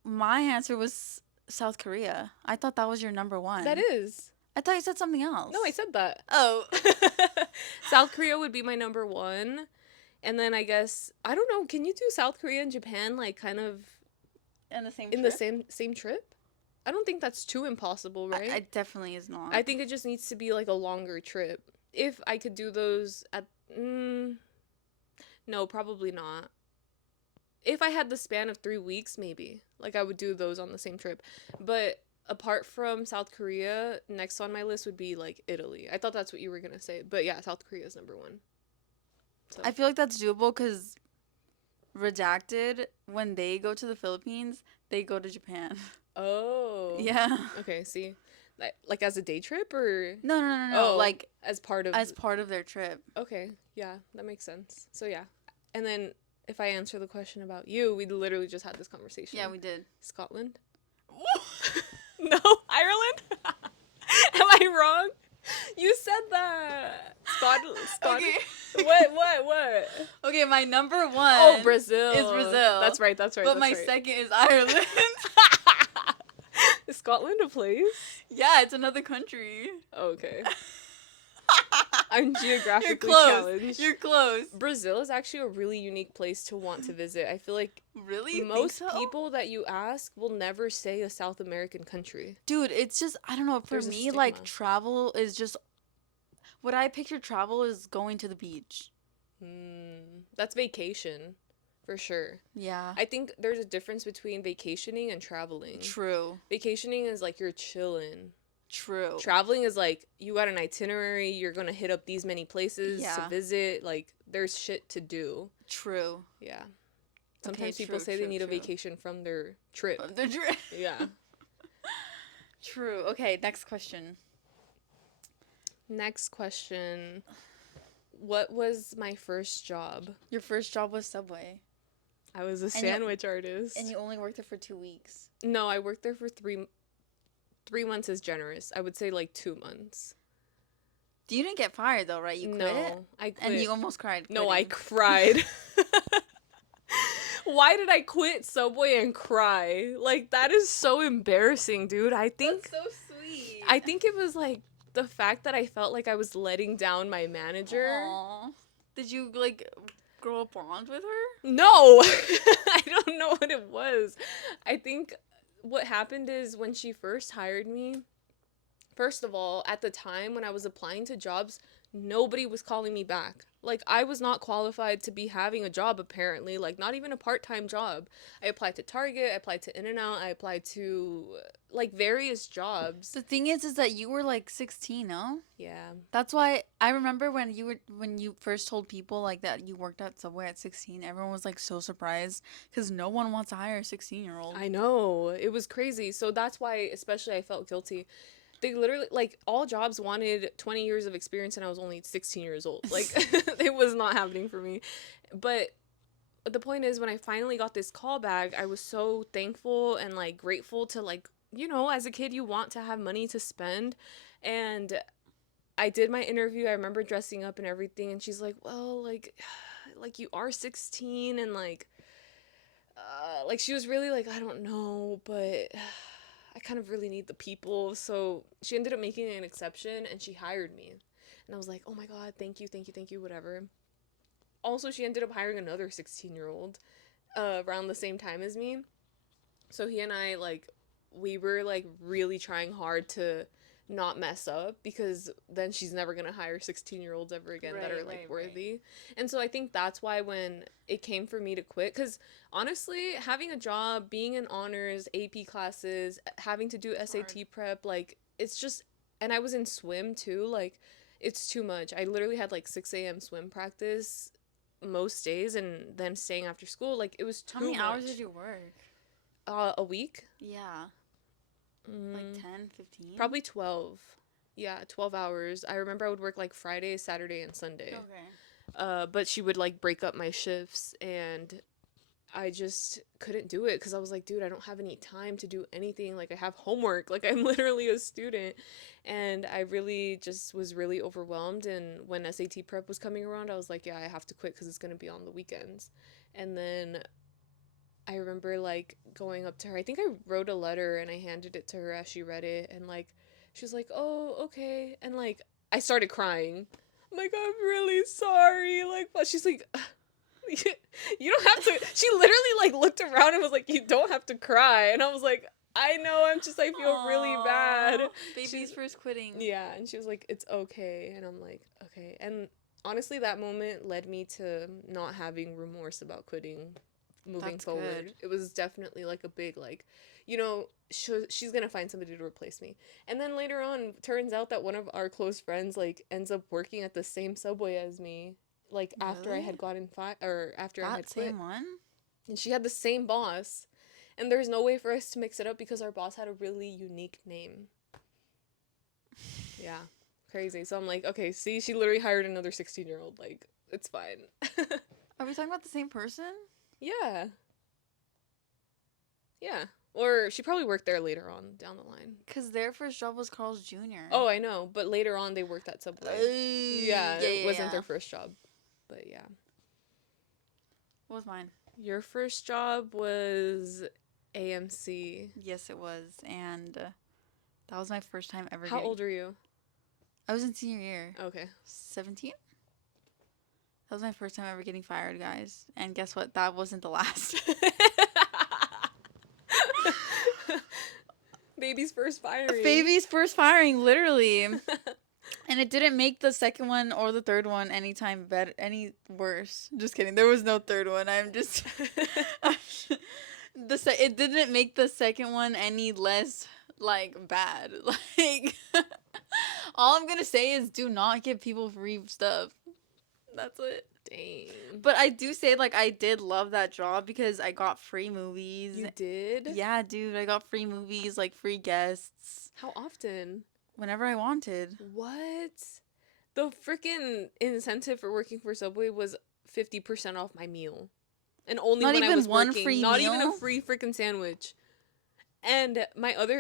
My answer was South Korea. I thought that was your number That one. is. I thought you said something else. No, I said that. Oh. South Korea would be my number one. And then I guess, I don't know, can you do South Korea and Japan like kind of In the same in trip? the same trip? I don't think that's too impossible, right? I definitely is not. I think it just needs to be like a longer trip. If I could do those at no, probably not. If I had the span of 3 weeks, maybe. Like I would do those on the same trip. But apart from South Korea, next on my list would be like Italy. I thought that's what you were going to say. But yeah, South Korea is number 1. So. I feel like that's doable because Redacted, when they go to the Philippines, they go to Japan. Oh. Yeah. Okay, see. Like as a day trip or No. Oh, like as part of their trip. Okay. Yeah, that makes sense. So yeah. And then if I answer the question about you, we literally just had this conversation. Yeah, we did. Scotland? No, Ireland? Am I wrong? You said that. Scotland. Okay. What? Okay, my number 1 Oh, Brazil. is Brazil. That's right. But my second is Ireland. Is Scotland a place? Yeah, it's another country. Okay. I'm geographically challenged. You're close. Brazil is actually a really unique place to want to visit. I feel like really most people that you ask will never say a South American country. Dude, it's just, I don't know, for me, like, travel is just, what I picture travel is going to the beach. That's vacation, for sure. Yeah. I think there's a difference between vacationing and traveling. True. Vacationing is like you're chilling. True. Traveling is like you got an itinerary, you're gonna hit up these many places to visit, like there's shit to do. True. Yeah. Sometimes people say they need a vacation from their trip. Yeah. True. Okay, next question. What was my first job? Your first job was Subway. I was a sandwich artist. And you only worked there for 2 weeks. No, I worked there for 3 months is generous. I would say like 2 months. You didn't get fired though, right? You quit? No, I quit. And you almost cried. No, I cried. Why did I quit Subway and cry? Like, that is so embarrassing, dude. That's so sweet. I think it was like the fact that I felt like I was letting down my manager. Aww. Did you like grow a bond with her? No. I don't know what it was. I think what happened is when she first hired me, first of all, at the time when I was applying to jobs, nobody was calling me back. Like, I was not qualified to be having a job, apparently. Like, not even a part-time job. I applied to Target, I applied to In-N-Out, I applied to, like, various jobs. The thing is that you were, like, 16, no? Yeah. That's why I remember when you first told people, like, that you worked at Subway at 16, everyone was, like, so surprised because no one wants to hire a 16-year-old. I know. It was crazy. So that's why, especially, I felt guilty. They literally, like, all jobs wanted 20 years of experience, and I was only 16 years old. Like, it was not happening for me. But the point is, when I finally got this call back, I was so thankful and, like, grateful to, like, you know, as a kid, you want to have money to spend. And I did my interview. I remember dressing up and everything, and she's like, well, like you are 16, and, like, she was really like, I don't know, but I kind of really need the people. So she ended up making an exception and she hired me. And I was like, oh my God, thank you, whatever. Also, she ended up hiring another 16-year-old around the same time as me. So he and I, like, we were, like, really trying hard to not mess up because then she's never going to hire 16-year-olds ever again that are, like, worthy. Right. And so I think that's why when it came for me to quit, because honestly, having a job, being in honors, AP classes, having to do SAT prep, like, it's just, and I was in swim too, like, it's too much. I literally had, like, 6 a.m. swim practice most days and then staying after school. Like, it was too much. How many hours did you work? A week? Yeah. Like 10, 15? Probably 12. Yeah, 12 hours. I remember I would work, like, Friday, Saturday, and Sunday. Okay. But she would, like, break up my shifts, and I just couldn't do it because I was like, dude, I don't have any time to do anything. Like, I have homework. Like, I'm literally a student. And I really just was really overwhelmed. And when SAT prep was coming around, I was like, yeah, I have to quit because it's going to be on the weekends. And then I remember, like, going up to her. I think I wrote a letter and I handed it to her as she read it. And, like, she was like, oh, okay. And, like, I started crying. I'm like, I'm really sorry. Like, but she's like, you don't have to. She literally like looked around and was like, you don't have to cry. And I was like, I know, I feel really bad. Baby's first quitting. Yeah, and she was like, it's okay. And I'm like, okay. And honestly, that moment led me to not having remorse about quitting moving That's forward. good. It was definitely like a big, like, she's gonna find somebody to replace me. And then later on, turns out that one of our close friends like ends up working at the same Subway as me, like after I Really? had gotten or after I had That quit. same one? And she had the same boss. And there's no way for us to mix it up because our boss had a really unique name. Yeah. Crazy. So I'm like, okay, see, she literally hired another 16-year-old. Like, it's fine. Are we talking about the same person? Yeah. Yeah. Or she probably worked there later on down the line. Because their first job was Carl's Jr. Oh, I know. But later on, they worked at Subway. Yeah, it wasn't their first job. But yeah. What was mine? Your first job was AMC. Yes, it was. And that was my first time ever. How old are you? I was in senior year. Okay. 17? That was my first time ever getting fired, guys. And guess what? That wasn't the last. Baby's first firing. Baby's first firing, literally. And it didn't make the second one or the third one any worse. Just kidding. There was no third one. I'm just it didn't make the second one any less like bad. Like all I'm gonna say is do not give people free stuff. That's it. Dang. But I do say, like, I did love that job because I got free movies. You did? Yeah, dude. I got free movies, like, free guests. How often? Whenever I wanted. What? The freaking incentive for working for Subway was 50% off my meal. And only Not when even I was one working. free Not meal? even a free freaking sandwich. And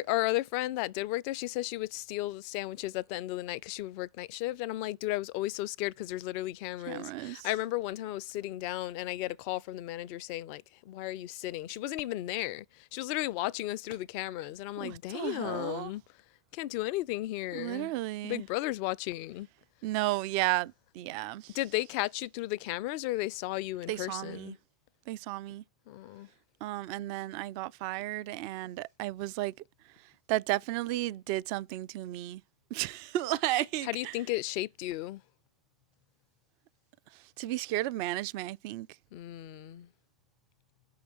our other friend that did work there, she says she would steal the sandwiches at the end of the night because she would work night shift. And I'm like, dude, I was always so scared because there's literally cameras. I remember one time I was sitting down and I get a call from the manager saying, like, why are you sitting? She wasn't even there. She was literally watching us through the cameras. And I'm like, damn, can't do anything here. Literally. Big Brother's watching. No, yeah. Did they catch you through the cameras or they saw you in person? They saw me. Oh. And then I got fired, and I was like, that definitely did something to me. Like, how do you think it shaped you? To be scared of management, I think.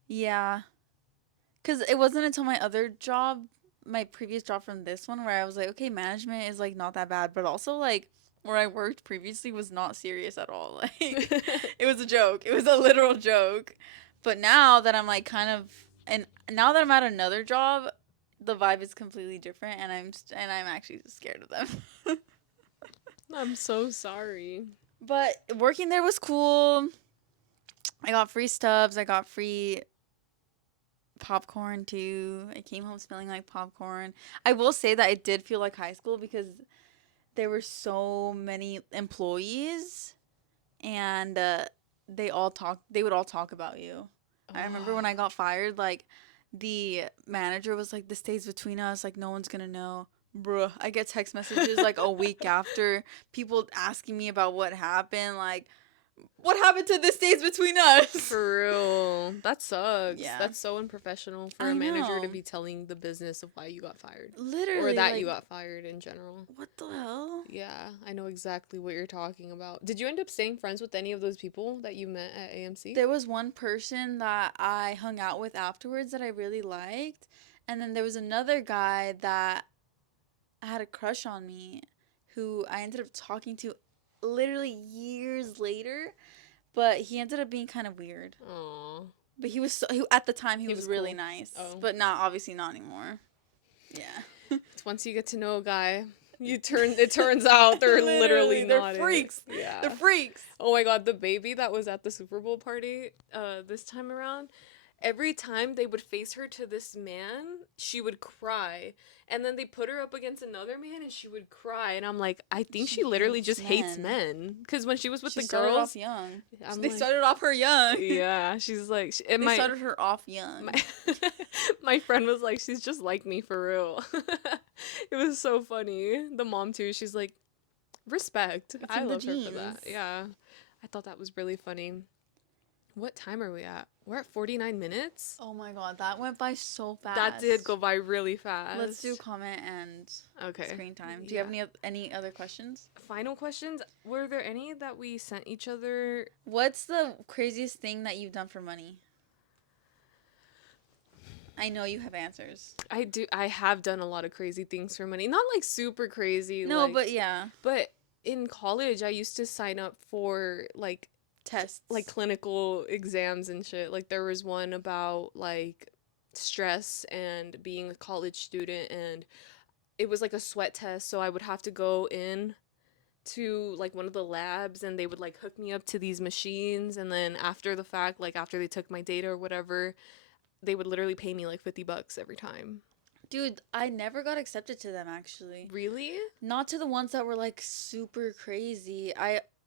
Yeah. Because it wasn't until my other job, my previous job from this one, where I was like, okay, management is, like, not that bad. But also, like, where I worked previously was not serious at all. Like, it was a joke. It was a literal joke. But now that I'm, like, and now that I'm at another job, the vibe is completely different, and I'm actually scared of them. I'm so sorry. But working there was cool. I got free stubs. I got free popcorn too. I came home smelling like popcorn. I will say that it did feel like high school because there were so many employees, and they would all talk about you. I remember when I got fired, like, the manager was like, this stays between us, like, no one's gonna know. Bruh, I get text messages, like, a week after, people asking me about what happened, like, what happened to this stays between us? For real. That sucks. Yeah. That's so unprofessional for a manager to be telling the business of why you got fired. Literally. Or that you got fired in general. What the hell? Yeah, I know exactly what you're talking about. Did you end up staying friends with any of those people that you met at AMC? There was one person that I hung out with afterwards that I really liked. And then there was another guy that had a crush on me who I ended up talking to literally years later, but he ended up being kind of weird. Aww. But at the time he was really cool. nice. Oh. But obviously not anymore. Yeah. Once you get to know a guy, it turns out they're literally they're freaks. Yeah. They're freaks. Oh my god, the baby that was at the Super Bowl party this time around, every time they would face her to this man, she would cry. And then they put her up against another man and she would cry. And I'm like, I think She she literally hates just hates men. men. Because when she was with She the started off girls, young. I'm They like, started off her young. yeah, she's like, and They started her off young. my, my friend was like, she's just like me for real. It was so funny. The mom too, she's like, respect. It's I in the love her for that. genes. Yeah. I thought that was really funny. What time are we at? We're at 49 minutes. Oh my god, that went by so fast. That did go by really fast. Let's do comment and screen time. Do you have any other questions? Final questions? Were there any that we sent each other? What's the craziest thing that you've done for money? I know you have answers. I do. I have done a lot of crazy things for money. Not like super crazy. No, like, but yeah. But in college, I used to sign up for like tests, like clinical exams and shit. Like there was one about like stress and being a college student, and it was like a sweat test. So I would have to go in to like one of the labs and they would like hook me up to these machines, and then after the fact, like after they took my data or whatever, they would literally pay me like $50 every time. Dude, I never got accepted to them actually. Really? Not to the ones that were like super crazy.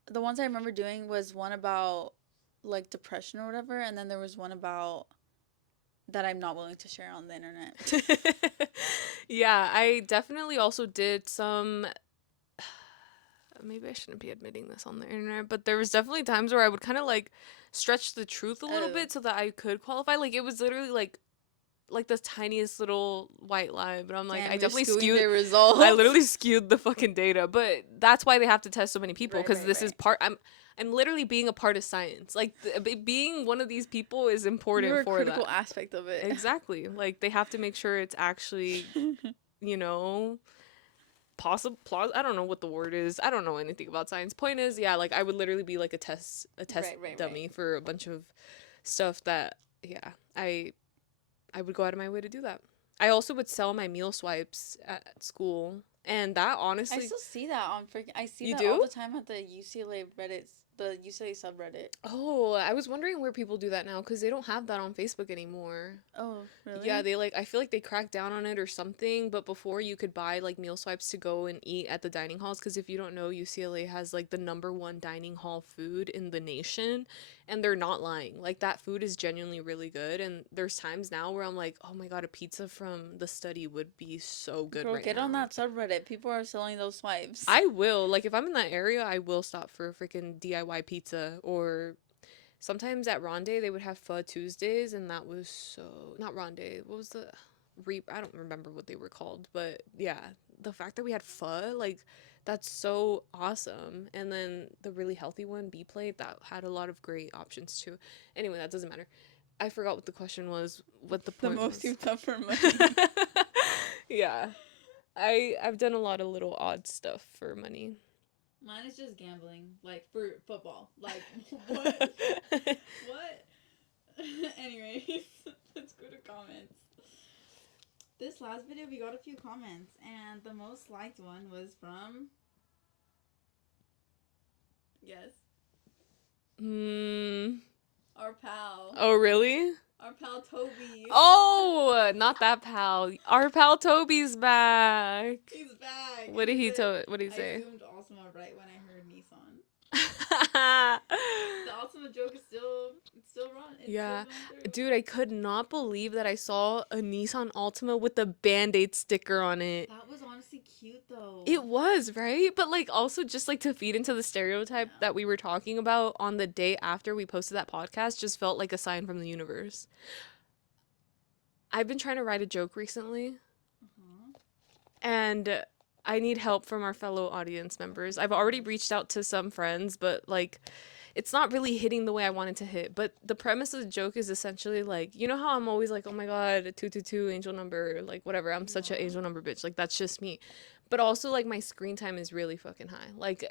The ones I remember doing was one about like depression or whatever, and then there was one about that I'm not willing to share on the internet. Yeah, I definitely also did some, maybe I shouldn't be admitting this on the internet, but there was definitely times where I would kind of like stretch the truth a little bit so that I could qualify. Like it was literally like the tiniest little white lie, but I'm like, Damn, I definitely skewing skewed the results. I literally skewed the fucking data, but that's why they have to test so many people, because this is part. I'm literally being a part of science. Like being one of these people is important. You're a for critical that aspect of it. Exactly. Like they have to make sure it's actually, you know, possible. I don't know what the word is. I don't know anything about science. Point is, yeah, like I would literally be like a test dummy for a bunch of stuff that, yeah, I would go out of my way to do that. I also would sell my meal swipes at school, and that honestly, I still see that on freaking. I see You that do? all the time at the UCLA Reddit, the UCLA subreddit. Oh, I was wondering where people do that now, because they don't have that on Facebook anymore. Oh, really? Yeah, they like, I feel like they cracked down on it or something, but before you could buy like meal swipes to go and eat at the dining halls, because if you don't know, UCLA has like the #1 dining hall food in the nation, and they're not lying. Like that food is genuinely really good, and there's times now where I'm like, oh my god, a pizza from the study would be so good. Girl, right get now. on that subreddit. People are selling those swipes. I will. Like if I'm in that area, I will stop for a freaking DIY pizza. Or sometimes at Ronde they would have Pho Tuesdays, and that was so, not Ronde. What was the I don't remember what they were called, but yeah, the fact that we had pho, like that's so awesome. And then the really healthy one, B Plate, that had a lot of great options too. Anyway, that doesn't matter. I forgot what the question was. What the point The most was. you've done for money. Yeah. I've done a lot of little odd stuff for money. Mine is just gambling, like for football. Like what? What? Anyways, let's go to comments. This last video we got a few comments, and the most liked one was from. Yes. Our pal. Oh really? Our pal Toby. Oh, not that pal. Our pal Toby's back. He's back. What did he say? I zoomed Ultima right when I heard Nissan. The Ultima joke is still wrong. Yeah. Dude, I could not believe that I saw a Nissan Altima with the Band-Aid sticker on it. That was honestly cute though. It was, right? But like also just like to feed into the stereotype that we were talking about on the day after we posted that podcast, just felt like a sign from the universe. I've been trying to write a joke recently. And I need help from our fellow audience members. I've already reached out to some friends, but like it's not really hitting the way I wanted to hit. But the premise of the joke is essentially like, you know how I'm always like, oh my god, 222 angel number, like whatever, I'm such an angel number bitch. Like that's just me. But also like my screen time is really fucking high. Like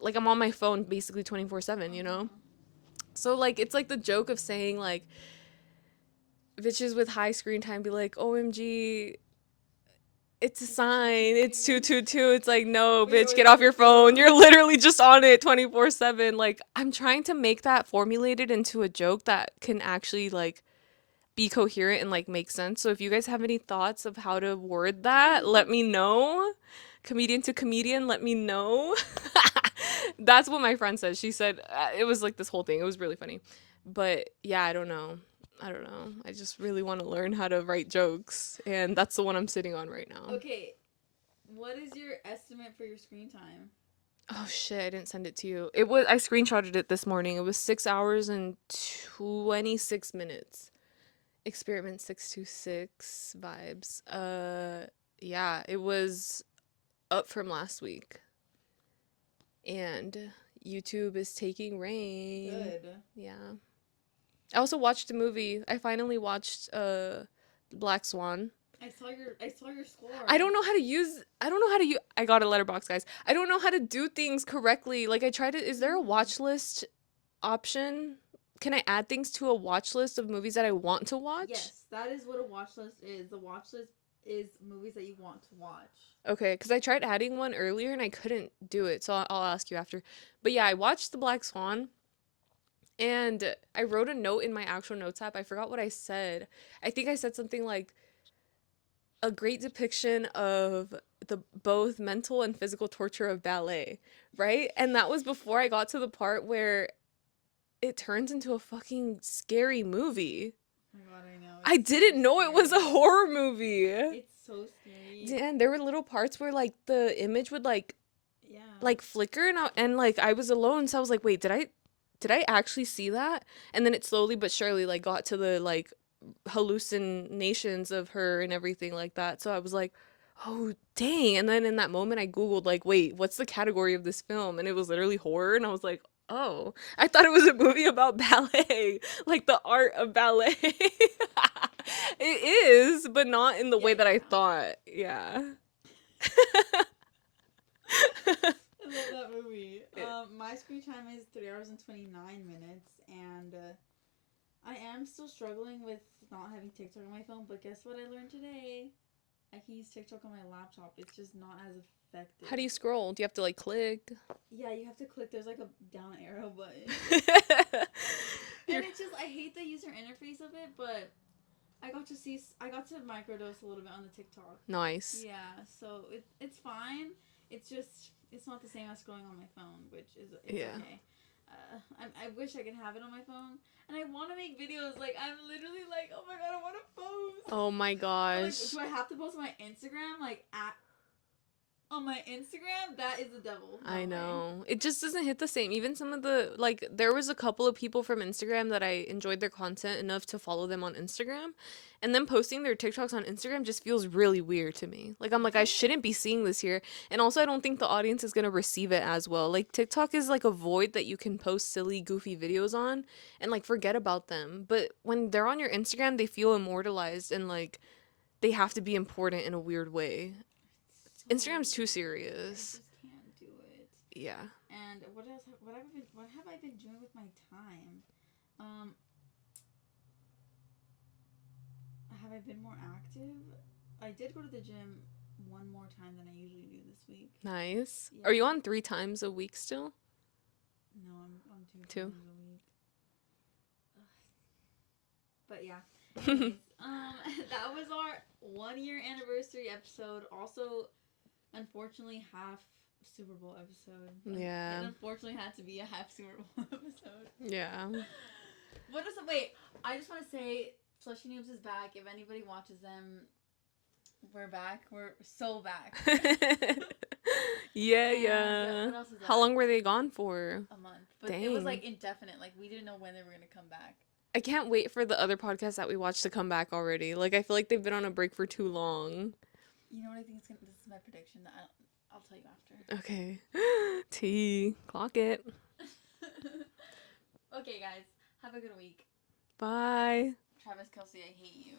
like I'm on my phone basically 24/7, you know? So like it's like the joke of saying like bitches with high screen time be like, OMG, it's a sign, it's 222. It's like, no, bitch, get off your phone. You're literally just on it 24/7. Like, I'm trying to make that formulated into a joke that can actually, like, be coherent and like make sense. So if you guys have any thoughts of how to word that, let me know. Comedian to comedian, let me know. That's what my friend said. She said it was like this whole thing. It was really funny. But yeah, I don't know. I just really want to learn how to write jokes, and that's the one I'm sitting on right now. Okay, what is your estimate for your screen time? Oh shit, I didn't send it to you. I screenshotted it this morning. It was 6 hours and 26 minutes. Experiment 626 vibes. Yeah, it was up from last week. And YouTube is taking reign. Good. Yeah. I also watched a movie. I finally watched Black Swan. I saw your score. I don't know how to use I got a letterbox, guys. I don't know how to do things correctly. Like I tried to is there a watch list option? Can I add things to a watch list of movies that I want to watch? Yes, that is what a watch list is. The watch list is movies that you want to watch. Okay, because I tried adding one earlier and I couldn't do it, so I'll ask you after. But yeah, I watched The Black Swan, and I wrote a note in my actual notes app. I forgot what I said. I think I said something like a great depiction of the both mental and physical torture of ballet, right? And that was before I got to the part where it turns into a fucking scary movie. Oh my god, I know. I didn't know it was a horror movie. It's so scary. And there were little parts where like the image would like yeah, flicker, and like I was alone, so I was like, wait, did I actually see that? And then it slowly but surely like got to the like hallucinations of her and everything like that. So I was like, oh dang. And then in that moment I googled like, wait, what's the category of this film? And it was literally horror, and I was like, oh, I thought it was a movie about ballet, like the art of ballet. It is, but not in the way that I thought. Yeah. I love that movie. My screen time is 3 hours and 29 minutes, and I am still struggling with not having TikTok on my phone. But guess what I learned today? I can use TikTok on my laptop. It's just not as effective. How do you scroll? Do you have to like click? Yeah, you have to click. There's like a down arrow button. And it's just I hate the user interface of it, but I got to microdose a little bit on the TikTok. Nice. Yeah, so it's fine. It's not the same as scrolling on my phone, which is Yeah. okay. I wish I could have it on my phone, and I want to make videos. Like I'm literally like, oh my god, I want to post. Oh my gosh. Like, do I have to post on my Instagram? Like on my Instagram, that is the devil. I know. It just doesn't hit the same. Even some of the like there was a couple of people from Instagram that I enjoyed their content enough to follow them on Instagram. And then posting their TikToks on Instagram just feels really weird to me. Like I'm like I shouldn't be seeing this here. And also I don't think the audience is going to receive it as well. Like TikTok is like a void that you can post silly goofy videos on and like forget about them. But when they're on your Instagram, they feel immortalized and like they have to be important in a weird way. Instagram's too serious. I just can't do it. Yeah. And what else? What have I been doing with my time? Have I been more active? I did go to the gym one more time than I usually do this week. Nice. Yeah. Are you on 3 times a week still? No, I'm on two Two? times a week. Ugh. But yeah. Anyways, that was our 1 year anniversary episode. Also, unfortunately, half Super Bowl episode. Yeah. It unfortunately had to be a half Super Bowl episode. Yeah. Wait, I just want to say Slushy Noobs is back. If anybody watches them, we're back. We're so back. Yeah, And, yeah. what else is How that? long were they gone for? A month. But Dang. it was like indefinite. Like we didn't know when they were going to come back. I can't wait for the other podcasts that we watched to come back already. Like I feel like they've been on a break for too long. You know what I think this is my prediction. I'll tell you after. Okay. T. Clock it. Okay, guys. Have a good week. Bye. Travis Kelsey, I hate you.